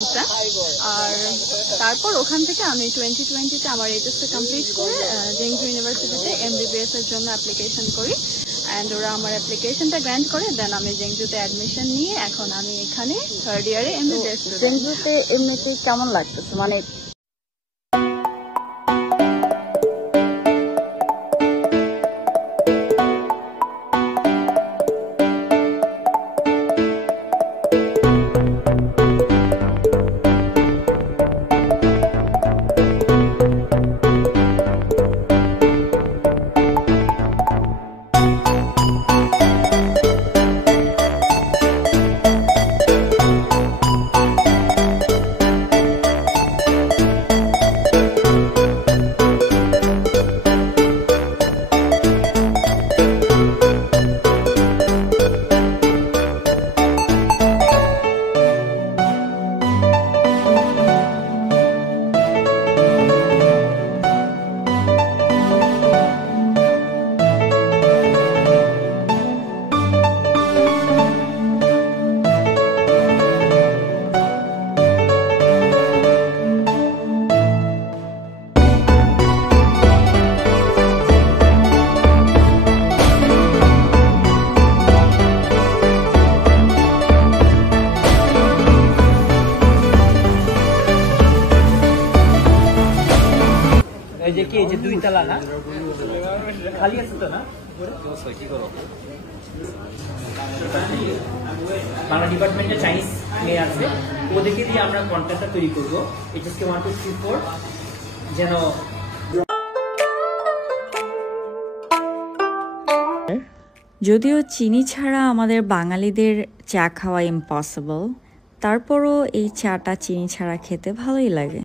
আর তারপর ওখান থেকে আমি 2020-তে আমার এইচএসসি কমপ্লিট করে জেংজু ইউনিভার্সিটিতে এমবিবিএস এর জন্য অ্যাপ্লিকেশন করি অ্যান্ড ওরা আমার অ্যাপ্লিকেশনটা গ্র্যান্ট করে দেন আমি জেংজুতে অ্যাডমিশন নিয়ে এখন আমি এখানে থার্ড ইয়ারে এমবিবিএস। জেংজুতে এমনিতে কেমন লাগতেছে মানে যে কি যে দুই তলা না খালি আছে তো না কি করো বাংলা ডিপার্টমেন্টে চাইনিজ মেয়ে আছে ওদেরকে দিয়ে আমরা কন্ট্রাক্টটা তৈরি করবো এইচএসকে 1 2 3 4 যেন। যদিও চিনি ছাড়া আমাদের বাঙালিদের চা খাওয়া ইম্পসিবল, তারপরও এই চাটা চিনি ছাড়া খেতে ভালোই লাগে।